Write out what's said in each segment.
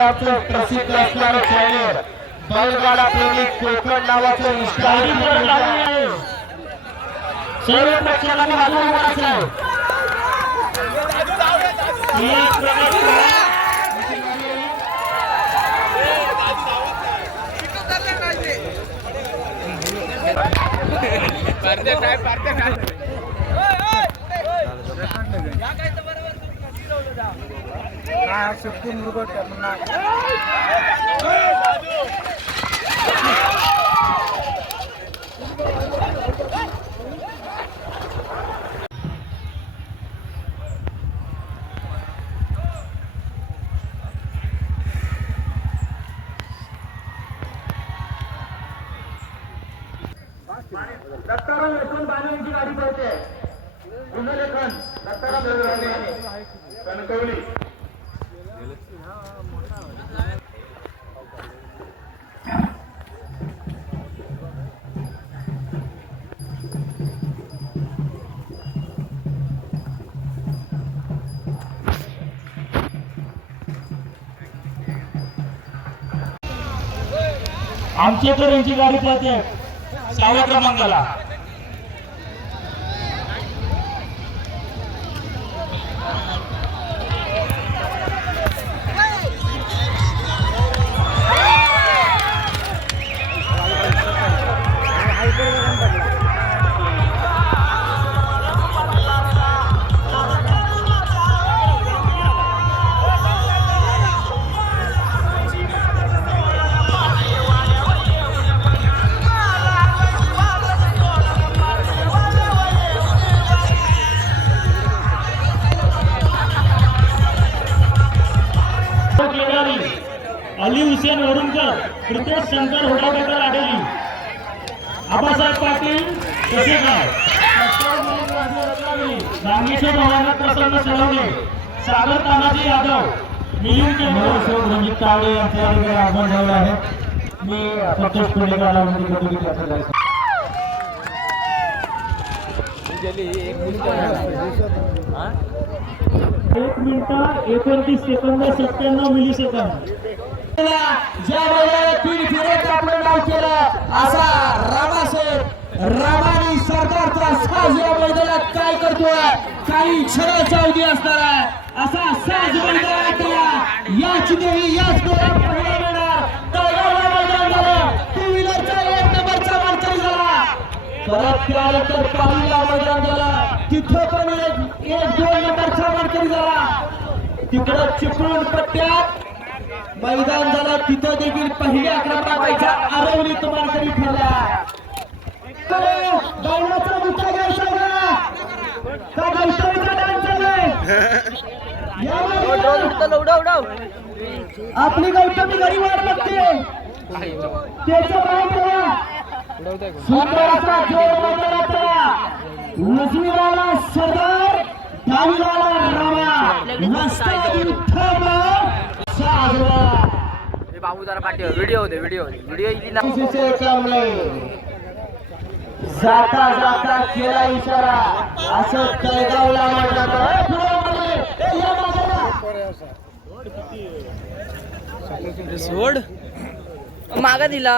प्रसिद्ध असणारे शायर बैलगाडा प्रेमी कोकण नावाचं इंस्टाग्राम आहे. सर्व प्रेक्षकांनी बाजूला उभारायचं आहे. दत्ताराम यशवंत बाणे यांची गाडी पळते. गुणलेखन दत्ताराम कणकवली. आमचेकर यांची गाडी पळते 6व्या क्रमांकाला. अली हुसेन वरुणकर, प्रितेश शंकर होडागकर आढळली, आबासाहेब पाटील कसेगाव, नागेश्वर भवाना प्रसन्न सळवणे, सागर तानाजी यादव, मिलिंद रणजित तावडे यांच्याकडे आगमन झाले आहे. मी संतोष पुणेकरला विनंती करतो की त्याचं जायचं. एक मिनिट 29 सेकंद 97 मिलीसेकंद. ज्या बैलाने 3 फेऱ्यात आपलं नाव केलं असा रामासाहेब रामानी सरकारचा साज या मैदानात काय करतोय, काही क्षणाच्या अवधी असणार आहे असा साज मैदानात याच देवी याच डोळ्यात पाहायला मिळणार. तळगावला मैदान झालं, 2 व्हीलरचा 1 नंबरचा मानकरी झाला. परत त्यानंतर पाहिला मैदान झाला, तिथं पण 1-2 नंबरचा मानकरी झाला. तिकडं चिपळूण पट्ट्यात मैदान झालं, तिथं देखील पहिल्या क्रमांकाचा आरवलीत मानकरी ठरला. बैलाचा मुद्दा घ्यायचा का गौतमीचा डान्स चाललाय. आपली गौतमी घरी वाट बघते, त्याचं काय करा. सुंदराचा जोर मैदानाचा उजवीला सरदार, डावीला रामा, वस्ताद विठ्ठल बाबू जरा पाठी व्हिडिओ व्हिडिओ जाता जाता केला इशारा असं तळगावला सोड मागा दिला.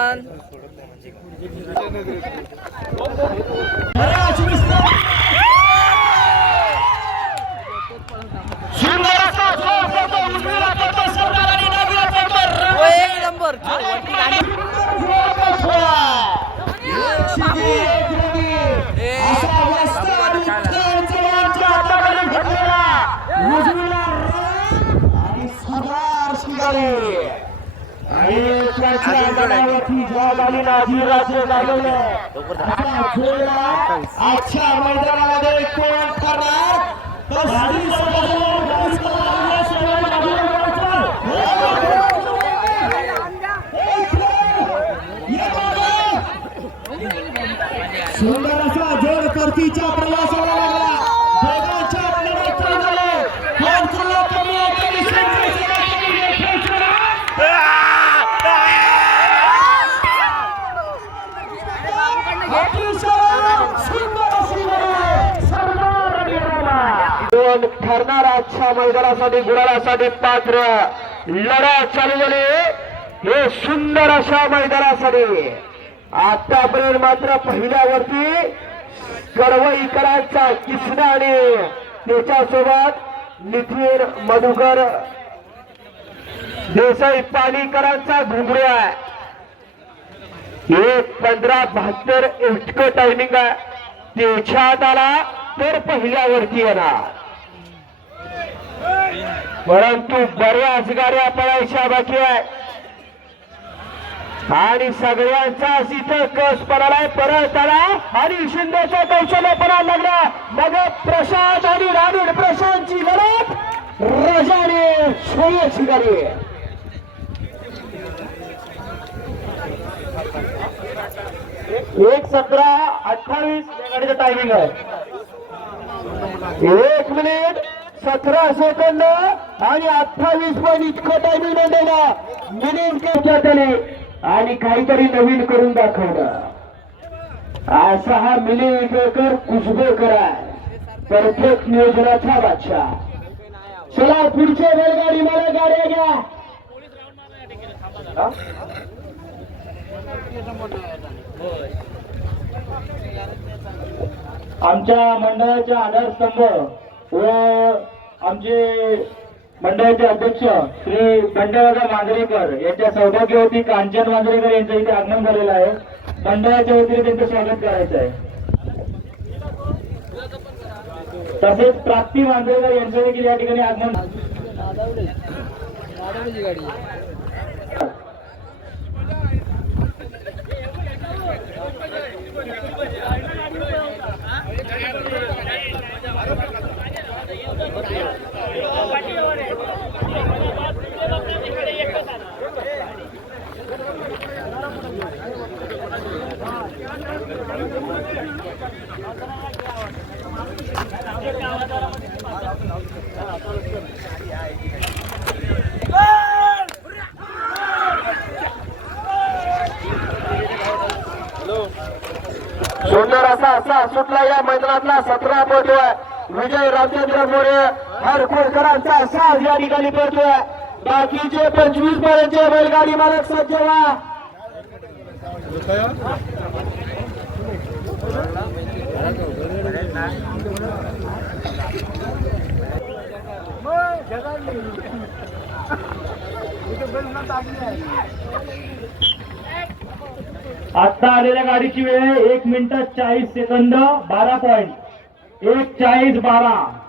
आजच्या मैदानामध्ये कोण करणार सुंदर असा जोड परतीच्या प्रवासाला लागला. दोघांच्या लढत झाले. कोण सर्वात कमी ठरणार आजच्या मैदानासाठी गुलालासाठी पात्र लढत चालू झाली हे सुंदर अशा मैदानासाठी. आतापर्यंत मात्र पहिल्यावरती कडवईकरांचा किसना आणि त्याच्यासोबत नितीन मधुकर देसाई पाणीकरांचा घुंगरू आहे. 1:15:72 इतकं टायमिंग आहे. त्याच्यात आला तर पहिल्यावरती येणार, परंतु बऱ्याच गाड्या पळायच्या बाकी आहे आणि सगळ्यांचाच इथं कस पडालाय. परत आला आणि शिंदेच्या कौशल्य पडायला लागला. मग प्रशांत आणि राणीड प्रशांतची लढत रजाने सोयीची गाडी. 1:17:28 या गाडीचं टायमिंग आहे. 1 मिनिट 17 सेकंद आणि 28 पण इतकं टायमिंग नोंदवला मिलिंद आणि काहीतरी नवीन करून दाखवलं. असा हा मिलिंदकर कुसबेकर आहे, परफेक्ट नियोजनाचा बादशाह. चला पुढच्या बैलगाडी मला गाड्या घ्या. आमच्या मंडळाचे आधारस्तंभ व आमचे मंडळाचे अध्यक्ष श्री बंडेदादा मांजरेकर यांच्या सौभाग्यवती कांचन मांजरेकर यांचं इथे आगमन झालेलं आहे. मंडळाच्या वतीने त्यांचं स्वागत करायचं आहे. तसेच प्राप्ती मांजरेकर यांचं देखील या ठिकाणी आगमन. सुंदर असा सुटला या मैदानातला 17 पडतोय. विजय रामचंद्र मोरे हरकुळकरांचा साज या ठिकाणी पडतोय. बाकीचे 25 पर्यंतचे बैलगाडी मालक सज्ज व्हा. आता आलेल्या गाडीची वेळ 1:40:40 12 पॉइंट 1:40:12.